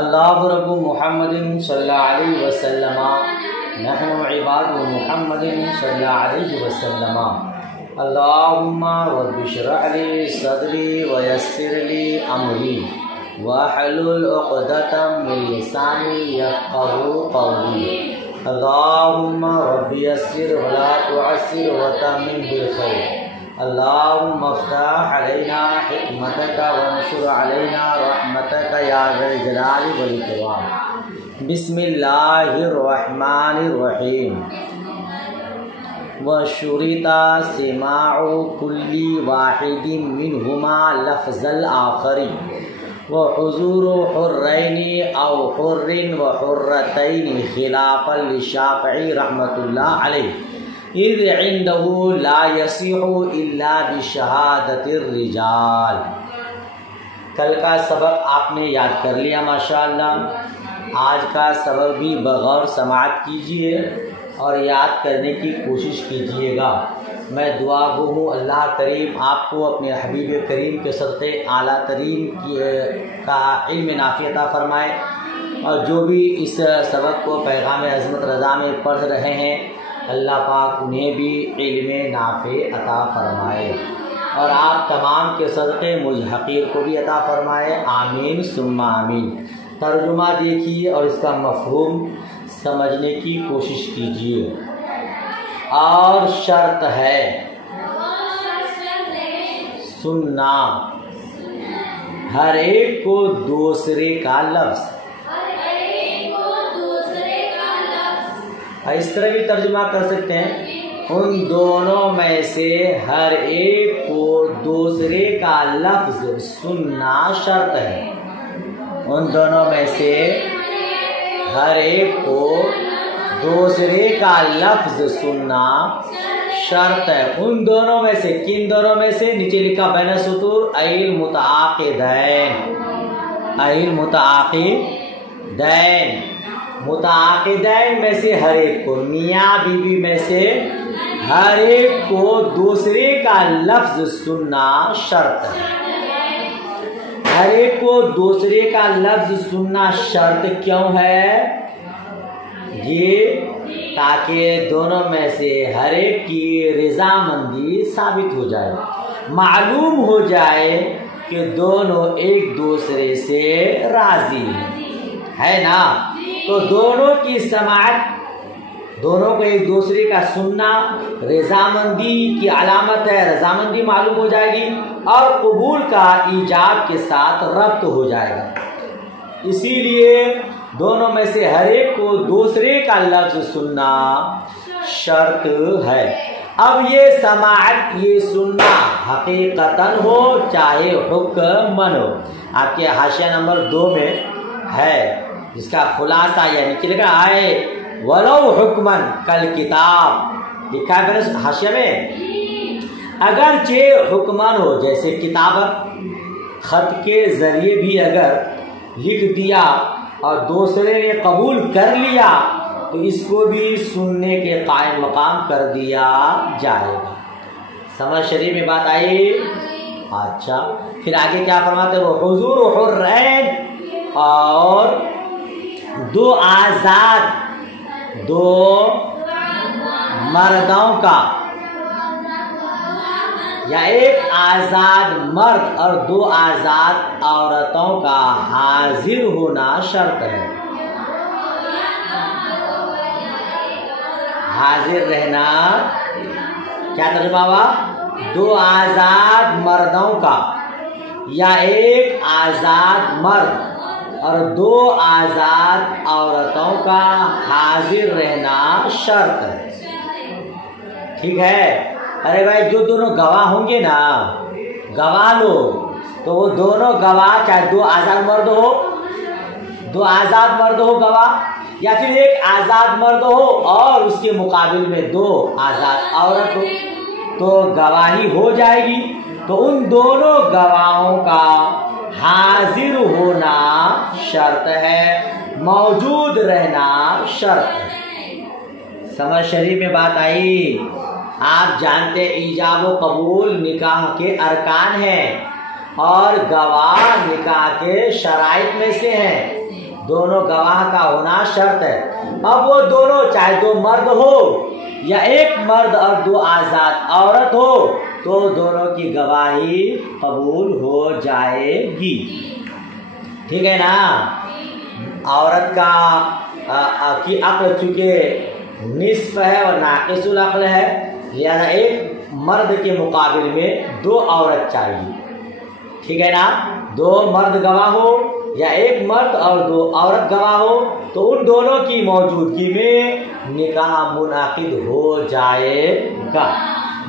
अल्लाहु रब्बु मुहम्मदिन सल्लल्लाहु अलैहि वसल्लम नहनु इबादु मुहम्मदिन सल्लल्लाहु अलैहि वसल्लम। अल्लाहुम्मा रब्बि इश्रह ली सदरी व यस्सिर ली अमरी वहलुल उक़दतम मिन लिसानी यफ़क़हू क़ौली। अल्लाहुम्मा रब्बि यस्सिर व ला तुअस्सिर व तम्मिम बिल खैर। अल्लाहुम्मा इफ़्तह अलैना हिकमतक वंशुर अलैना रहमतक या ज़ल जलाली वल इकराम। बिस्मिल्लाहिर रहमानिर रहीम। वशुरिता सिमाउ कुल्ली वाहिदिन मिनहुमा लफ्ज़ल आखरी व हुज़ूरु हुर्रैनि औ हुर्रिन व हुर्रतैनि खिलाफ़न लिशाफ़िई रहमतुल्लाह अलैह इज़ इंदहु ला यसिहु इल्ला बिशहादतिर रिजाल। कल का सबक आपने याद कर लिया माशाअल्लाह। आज का सबक भी बगौर समाअत कीजिए और याद करने की कोशिश कीजिएगा। मैं दुआ गो हूँ अल्लाह करीम आपको अपने हबीब करीम के सदक़े आला तरीन का इल्म नाफ़ी अता फरमाए, और जो भी इस सबक को पैगाम अज़मत रज़ा में पढ़ रहे हैं अल्लाह पाक उन्हें भी इल्म नाफ़े अता फरमाए, और आप तमाम के सदक़े मुझ हक़ीर को भी अता फरमाए। आमीन सुम्मा आमीन। तर्जुमा देखिए और इसका मफ़हूम समझने की कोशिश कीजिए। और शर्त है सुनना हर एक को दूसरे का लफ्ज़। इस तरह भी तर्जुमा कर सकते हैं, उन दोनों में से हर एक को दूसरे का लफ्ज़ सुनना शर्त है। उन दोनों में से हर एक को दूसरे का लफ्ज़ सुनना शर्त है। उन दोनों में से, किन दोनों में से? नीचे लिखा बैन सुतूर अइल मुतआक़िदैन। अइल मुतआक़िदैन, मुतआक़िदैन में से हर एक को, मियाँ बीवी में से हर एक को दूसरे का लफ्ज़ सुनना शर्त है। हर एक को दूसरे का लफ्ज़ सुनना शर्त क्यों है? ये ताकि दोनों में से हर एक की रज़ामंदी साबित हो जाए, मालूम हो जाए कि दोनों एक दूसरे से राज़ी है ना। तो दोनों की समाअत, दोनों को एक दूसरे का सुनना रज़ामंदी की अलामत है। रज़ामंदी मालूम हो जाएगी और कबूल का ईजाब के साथ रब्त हो जाएगा। इसीलिए दोनों में से हर एक को दूसरे का लफ्ज़ सुनना शर्त है। अब ये समाअत, ये सुनना हकीकतन हो चाहे हुक्मन हो, आपके हाशिया नंबर 2 में है, जिसका खुलासा यानी कि लिखा है वलो हुक्मन कल किताब, लिखा है मैंने हाशिया में। अगर चे हुक्मन हो, जैसे किताबत खत के जरिए भी अगर लिख दिया और दूसरे ने कबूल कर लिया तो इसको भी सुनने के कायम मकाम कर दिया जाएगा। समझ शरीफ में बात आई? अच्छा, फिर आगे क्या फरमाते हैं? वो हुजूर हुर्रैन, और दो आजाद, दो मर्दों का, या एक आजाद मर्द और दो आजाद औरतों का हाजिर होना शर्त है। हाजिर रहना, क्या तर्जुमा हुआ? दो आजाद मर्दों का या एक आजाद मर्द और दो आजाद औरतों का हाजिर रहना शर्त है। ठीक है? अरे भाई, जो दोनों गवाह होंगे ना, गवाह लोग, तो वो दोनों गवाह चाहे दो आजाद मर्द हो, दो आजाद मर्द हो गवाह, या फिर एक आजाद मर्द हो और उसके मुकाबिल में दो आजाद औरत हो, तो गवाही हो जाएगी। तो उन दोनों गवाहों का हाजिर होना शर्त है, मौजूद रहना शर्त है। समझ शरीफ में बात आई? आप जानते ईजाब व कबूल निकाह के अरकान हैं और गवाह निकाह के शराइत में से हैं। दोनों गवाह का होना शर्त है। अब वो दोनों चाहे दो मर्द हो या एक मर्द और दो आजाद औरत हो तो दोनों की गवाही कबूल हो जाएगी। ठीक है ना। औरत का की अक्ल चूंकि निस्फ है और नाकिसुल अक्ल है, लिहाजा एक मर्द के मुकाबले में दो औरत चाहिए। ठीक है ना। दो मर्द गवाह हो या एक मर्द और दो औरत गवाह हो तो उन दोनों की मौजूदगी में निकाह मुनाकिद हो जाएगा।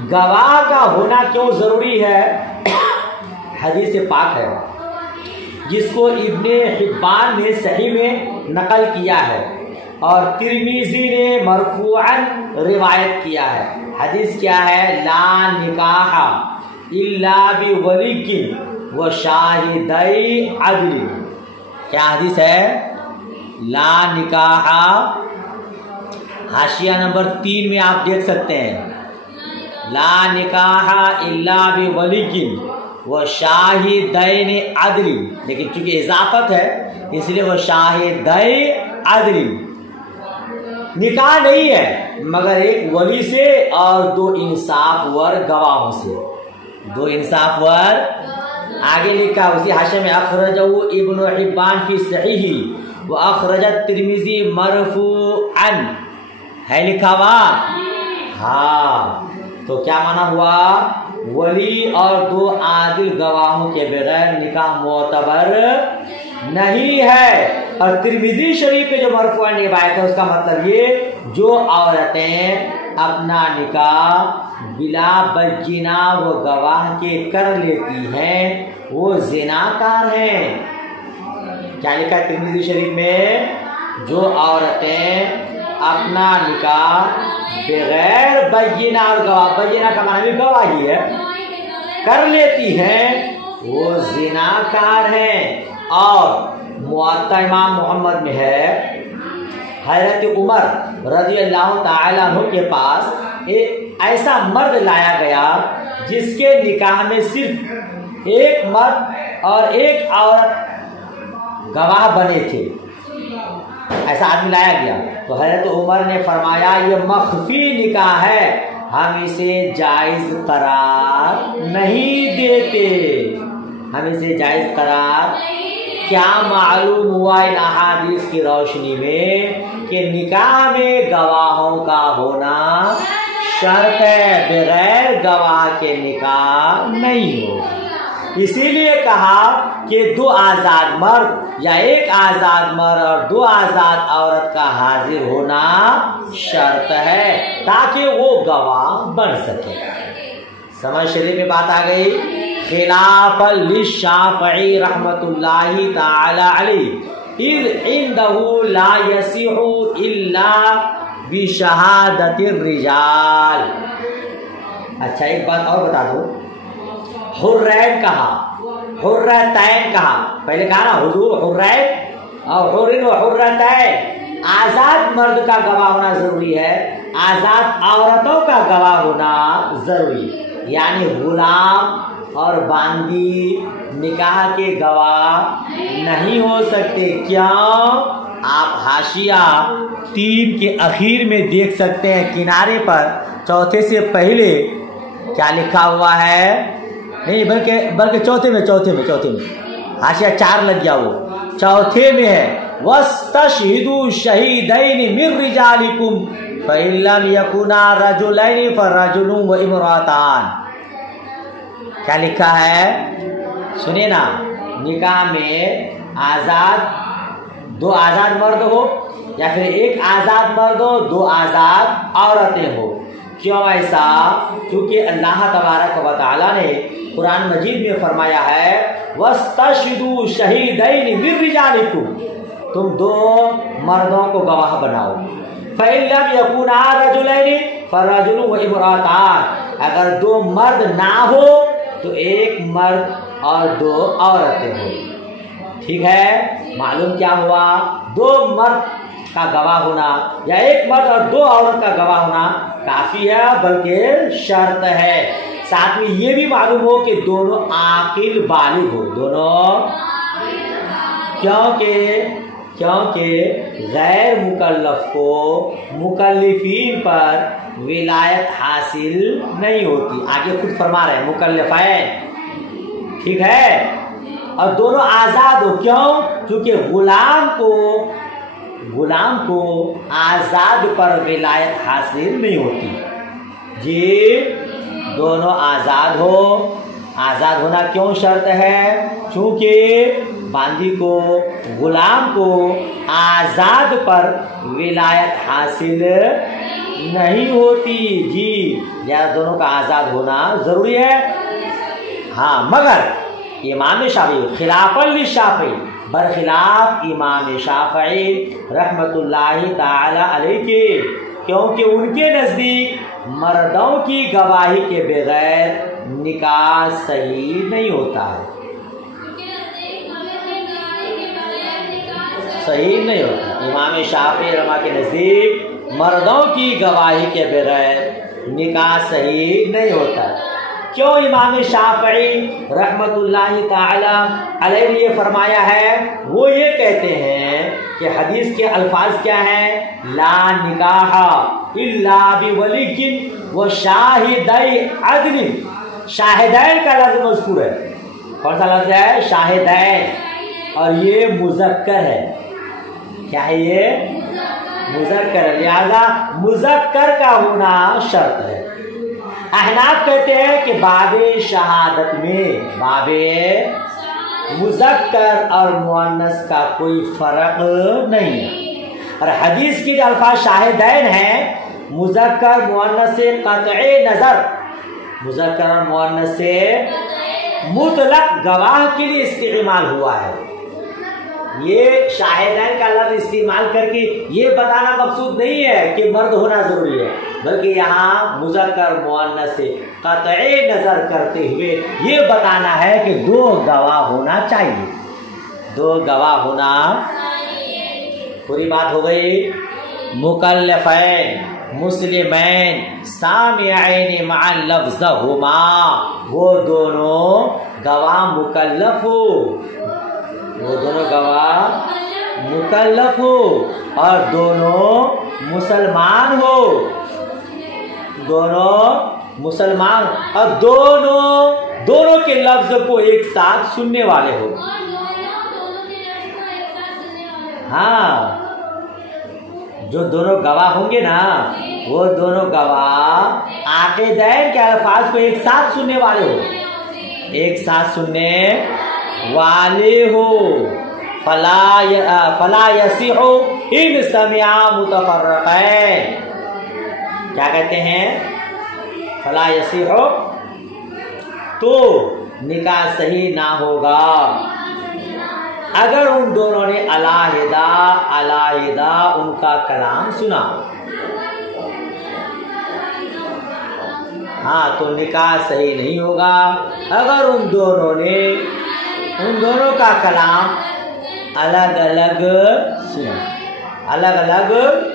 गवाह का होना क्यों जरूरी है? हदीस पाक है जिसको इब्ने हिब्बान ने सही में नकल किया है और तिर्मिज़ी ने मरफूअन रिवायत किया है। हदीस क्या है? ला निकाह इल्ला बि वलिकिन व शाहिदै अदल। क्या हदीस है? ला निकाह, हाशिया नंबर 3 में आप देख सकते हैं, ला निकाह इल्ला बि वलिकिन व शाहिदैन अदल, लेकिन चूंकि इजाफत है इसलिए वह शाहिदै अदल। निकाह नहीं है मगर एक वली से और दो इंसाफवर गवाहों से। दो इंसाफवर, आगे लिखा उसी हाशिया में, अखरजहु इब्नु हिब्बान फी सहीही व अखरजत तिर्मिज़ी मरफूअन, है लिखा हुआ। हाँ, तो क्या माना हुआ? वली और दो आदिल गवाहों के बगैर निकाह मोतबर नहीं है। और तिर्मिज़ी शरीफ में जो मरफूअन रिवायत है उसका मतलब ये, जो औरतें अपना निकाह बिला बज्जिना वो गवाह के कर लेती हैं वो ज़िनाकार हैं। क्या लिखा है तिर्मिज़ी शरीफ में? जो औरतें अपना निकाह बगैर बज्जिना और गवाह, बज्जिना का माना भी गवाही है, कर लेती हैं वो ज़िनाकार हैं। और मुअत्ता इमाम मोहम्मद में है, हज़रत उमर रज़ी अल्लाह ताला अन्हु के पास एक ऐसा मर्द लाया गया जिसके निकाह में सिर्फ एक मर्द और एक औरत गवाह बने थे। ऐसा आदमी लाया गया तो हज़रत उमर ने फरमाया ये मख्फी निकाह है, हम इसे जायज़ करार नहीं देते, हम इसे जायज़ करार। क्या मालूम हुआ इन अहादीस की रोशनी में कि निकाह में गवाहों का होना शर्त है, बगैर गवाह के निकाह नहीं हो। इसीलिए कहा कि दो आजाद मर्द या एक आजाद मर्द और दो आजाद औरत का हाजिर होना शर्त है ताकि वो गवाह बन सके। समझ शरीफ में बात आ गई। खिलाफल लिश्शाफ़ई रहमतुल्लाहि ताला अलैहि इज़ इंदहु ला यसिहु इल्ला बिशहादतिर रिजाल। अच्छा, एक बात और बता दो, हुर्रैन कहा, हुर्रतैन कहा, पहले कहा ना हुजूर हुर्रैन और हुर्रिन व हुर्रतैन। आजाद मर्द का गवाह होना जरूरी है, आजाद औरतों का गवाह होना जरूरी, यानी गुलाम और बांदी निकाह के गवाह नहीं हो सकते। क्यों? आप हाशिया 3 के आखिर में देख सकते हैं, किनारे पर चौथे से पहले क्या लिखा हुआ है? नहीं, बल्कि चौथे में हाशिया 4 लग गया, वो चौथे में है, वस्तशहिदू शहीदैन मिन रिजालिकुम फइल्लम यकुना रजुलैन फरजुलुन व इमरातान। क्या लिखा है? सुनिए ना, निकाह में दो आजाद मर्द हो या फिर एक आजाद मर्द हो, दो आजाद औरतें हो। क्यों ऐसा? क्योंकि अल्लाह तबारक व तआला ने कुरान मजीद में फरमाया है, वस्तशहिदू शहीदैन मिन रिजालिकुम, तुम दो मर्दों को गवाह बनाओ। फइल्लम यकुना रजुलैन फरजुलुन व इमरातान, अगर दो मर्द ना हो तो एक मर्द और दो औरतें हो। ठीक है, मालूम क्या हुआ? दो मर्द का गवाह होना या एक मर्द और दो औरत का गवाह होना काफी है, बल्कि शर्त है। साथ में ये भी मालूम हो कि दोनों आकिल बालिग हो, दोनों। क्योंकि क्योंकि गैर मुकल्लफ को मुकल्लिफीन पर विलायत हासिल नहीं होती। आगे खुद फरमा रहे हैं मुकल्लफैन, ठीक है, और दोनों आजाद हो। क्यों? क्योंकि गुलाम को आजाद पर विलायत हासिल नहीं होती। जी, दोनों आजाद हो। आजाद होना क्यों शर्त है? क्योंकि बांदी को, गुलाम को आजाद पर विलायत हासिल नहीं होती। जी, या दोनों का आजाद होना जरूरी है। हाँ, मगर इमाम शाफी खिलाफल शाफी, बरखिलाफ इमाम शाफी रहमतुल्लाहि ताला अलैहि के, क्योंकि उनके नजदीक मर्दों की गवाही के बगैर निकाह सही नहीं होता है, सही नहीं होता। इमाम शाफी रमा के नजदीक मर्दों की गवाही के बगैर निकाह सही नहीं होता। क्यों? इमाम शाफी रहमतुल्लाहि ताला अलैहि ने ये फरमाया है, वो ये कहते हैं कि हदीस के अल्फाज क्या हैं? ला निकाह इल्ला बिवलिय्यिन व शाहिदै अदलिन। शाहिदैन का लफ्ज मज़कूर है। कौन सा लफ्ज है? शाहिदैन, और ये मुज़क्कर है। क्या है ये? मुज़क्कर। लिहाजा मुज़क्कर का होना शर्त है। अहनाफ कहते हैं कि बाबे शहादत में बाबे मुज़क्कर और मुअन्नस का कोई फर्क नहीं है। और हदीस की जो अल्फाज शाहिदैन है, मुज़क्कर मुअन्नस से क़त्ई नज़र, मुज़क्कर और मुअन्नस से मुतलक गवाह के लिए इस्तेमाल हुआ है। ये शाहिदैन का लफ्ज इस्तेमाल करके ये बताना मकसूद नहीं है कि मर्द होना जरूरी है, बल्कि यहाँ मुज़क्कर मुअन्नस से क़त्ई नजर करते हुए ये बताना है कि दो गवाह होना चाहिए, दो गवाह होना। पूरी बात हो गई। मुकल्लफैन मुस्लिमैन सामिअैन मअ लफ्ज़हुमा, वो दोनों गवाह मुकल्लफ हो, वो दोनों गवाह मुकल्लफ हो और दोनों मुसलमान हो, दोनों मुसलमान और दोनों के लफ्ज को एक साथ सुनने वाले हो। हाँ, जो दोनों गवाह होंगे ना, वो दोनों गवाह आक़िदैन के अल्फाज को एक साथ सुनने वाले हो, एक साथ सुनने वाले हो। फला यसिहु इन समिआ मुतफर्रिक़ैन। क्या कहते हैं? फला यसिहु, तो निकाह सही ना होगा अगर उन दोनों ने अलाहिदा अलाहिदा उनका कलाम सुना। हाँ, तो निकाह सही नहीं होगा अगर उन दोनों का कलाम अलग अलग सुना, अलग अलग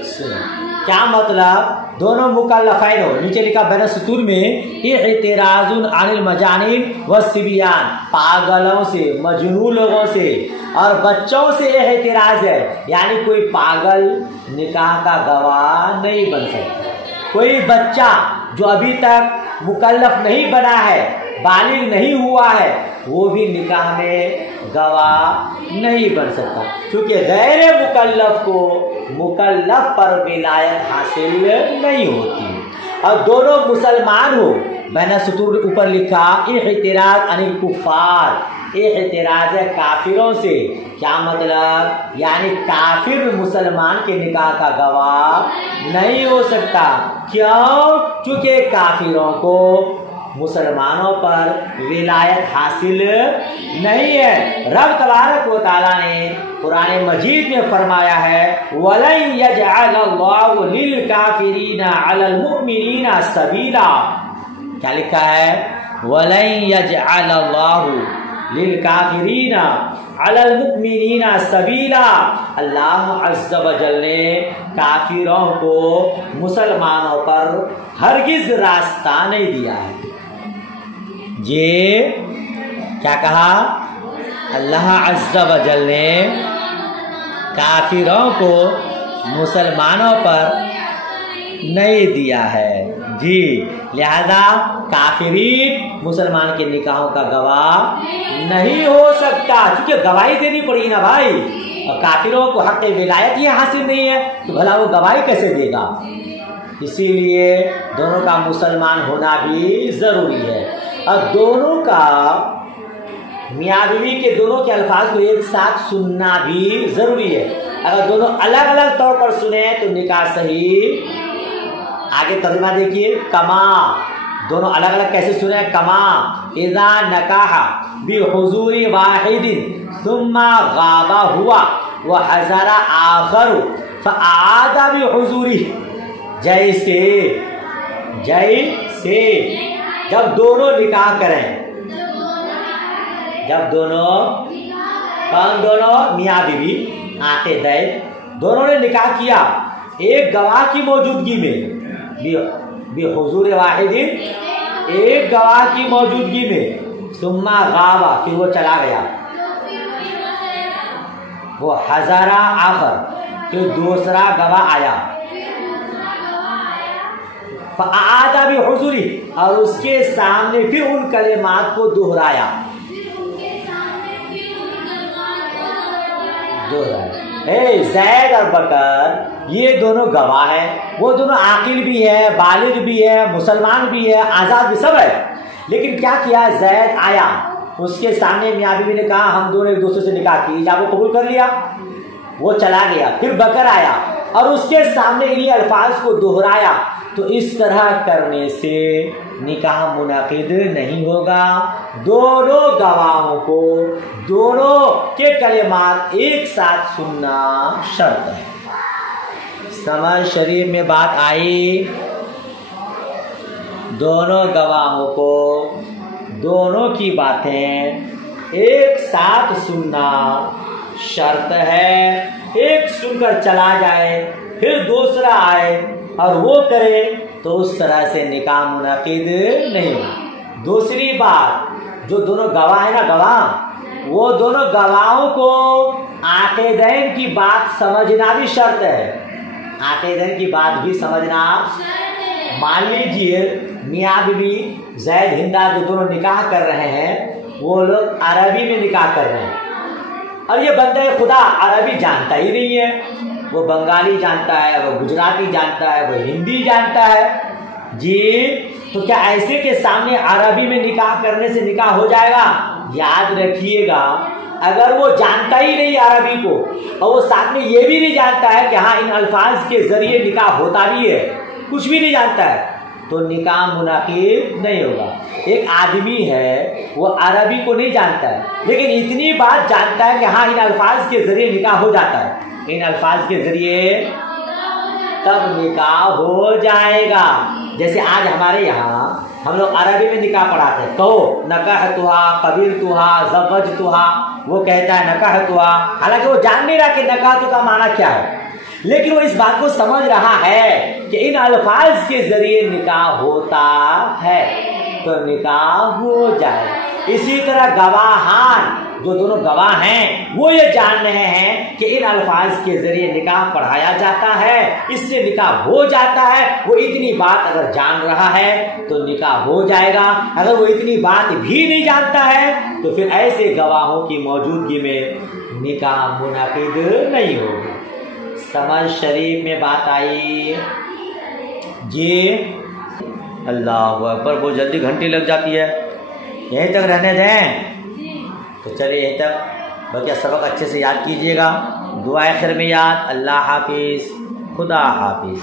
सुना। क्या मतलब? दोनों मुकल्लफैन हो, नीचे लिखा बैन सुतूर में, इअ्तिराजुन अनिल मजानिन व सिबियान, पागलों से, मजनू लोगों से और बच्चों से एहतिराज है। यानी कोई पागल निकाह का गवाह नहीं बन सकता। कोई बच्चा जो अभी तक मुकल्लफ नहीं बना है, बालिग नहीं हुआ है, वो भी निकाह में गवाह नहीं बन सकता, क्योंकि गैर मुकल्लफ को मुकल्लफ पर विलायत हासिल नहीं होती। और दोनों मुसलमान हो, मैंने सुतूर ऊपर लिखा इहतिराज अनिल कुफ्फार, इहतिराज है काफिरों से। क्या मतलब? यानी काफिर मुसलमान के निकाह का गवाह नहीं हो सकता। क्यों? क्योंकि काफिरों को मुसलमानों पर विलायत हासिल नहीं है। रब तबारक व तआला ने कुरान मजीद में फरमाया है, वलन यजअलल्लाहु लिल काफिरीना अलल मुमिनीना सबीला। क्या लिखा है? वलन यजअलल्लाहु लिल काफिरीना अलल मुमिनीना सबीला। अल्लाह अज़्ज़ व जल ने काफिरों को मुसलमानों पर हरगिज रास्ता नहीं दिया है। ये क्या कहा? अल्लाह अज़्ज़ व जल ने काफिरों को मुसलमानों पर नहीं दिया है जी। लिहाजा काफिरीन मुसलमान के निकाहों का गवाह नहीं हो सकता, क्योंकि गवाही देनी पड़ेगी ना भाई। और काफिरों को हक विलायत ये हासिल नहीं है तो भला वो गवाही कैसे देगा। इसीलिए दोनों का मुसलमान होना भी जरूरी है। और दोनों का मियाँ बीवी के दोनों के अल्फाज को एक साथ सुनना भी जरूरी है। अगर दोनों अलग अलग तौर पर सुने तो निकाह सही। आगे तर्जुमा देखिए, कमा, दोनों अलग अलग कैसे सुने। कमा इज़ा नकाहा बिहुज़ूरी वाहिदिन सुम्मा गाबा हुआ व हज़रा आखर फ़आदा बिहुज़ूरी। जैसे जब दोनों निकाह करें, जब दोनों मियाँ बीवी आके दे दोनों ने निकाह किया एक गवाह की मौजूदगी में, हुजूर वाहिदिन, एक गवाह की मौजूदगी में, सुम्मा गावा, फिर वो चला गया, वो हजारा आखर, फिर दूसरा गवाह आया, फ़आदा भी हुजूरी, और उसके सामने फिर उन कलिमात को दोहराया। ज़ैद और बकर ये दोनों गवाह हैं, वो दोनों आकिल भी है, बालिग भी है, मुसलमान भी है, आज़ाद भी, सब है। लेकिन क्या किया, ज़ैद आया, उसके सामने मियाँ बीवी ने कहा हम दोनों एक दूसरे से निकाह की, जब वो कबूल कर लिया, वो चला गया। फिर बकर आया और उसके सामने इन्हीं अल्फाज को दोहराया। तो इस तरह करने से निकाह मुनाकिद नहीं होगा। दोनों गवाहों को दोनों के कलिमात एक साथ सुनना शर्त है। समझ शरीफ में बात आई। दोनों गवाहों को दोनों की बातें एक साथ सुनना शर्त है। एक सुनकर चला जाए फिर दूसरा आए और वो करे तो उस तरह से निकाह मुनाकिद नहीं होगा। दूसरी बात, जो दोनों गवाह है ना, गवाह, वो दोनों गवाहों को आक़िदैन की बात समझना भी शर्त है। आक़िदैन की बात भी समझना। मान लीजिए मियाँ बीवी ज़ैद हिंदा जो दोनों निकाह कर रहे हैं, वो लोग अरबी में निकाह कर रहे हैं और ये बंदा खुदा अरबी जानता ही नहीं है। वो बंगाली जानता है, वो गुजराती जानता है, वो हिंदी जानता है जी। तो क्या ऐसे के सामने अरबी में निकाह करने से निकाह हो जाएगा? याद रखिएगा, अगर वो जानता ही नहीं अरबी को और वो साथ में ये भी नहीं जानता है कि हाँ इन अल्फाज के जरिए निकाह होता भी है, कुछ भी नहीं जानता है, तो निकाह मुनाकिद नहीं होगा। एक आदमी है वो अरबी को नहीं जानता है लेकिन इतनी बात जानता है कि हाँ इन अल्फाज के जरिए निकाह हो जाता है, इन अल्फाज के जरिए, तब निकाह हो जाएगा। जैसे आज हमारे यहाँ हम लोग अरबी में निकाह पढ़ाते हैं। कहो नकाह तुहा, कबीर तुहा, ज़वज तुहा, वो कहता है नकाह तुहा, हालांकि वो जान नहीं रहा कि नकाह तो का माना क्या है, लेकिन वो इस बात को समझ रहा है कि इन अल्फाज के जरिए निकाह होता है, तो निकाह हो जाए। इसी तरह गवाहान, जो दोनों गवाह हैं, वो ये जान रहे हैं कि इन अल्फाज के जरिए निकाह पढ़ाया जाता है, इससे निकाह हो जाता है। वो इतनी बात अगर जान रहा है तो निकाह हो जाएगा। अगर वो इतनी बात भी नहीं जानता है तो फिर ऐसे गवाहों की मौजूदगी में निकाह मुनाकिद नहीं होगी। समझ शरीफ में बात आई जी। अल्लाह अकबर, बहुत जल्दी घंटी लग जाती है। यहीं तक रहने दें तो चलिए यहीं तक। बल्कि सबक अच्छे से याद कीजिएगा। दुआ आखिर में याद। अल्लाह हाफिज़, खुदा हाफिज़।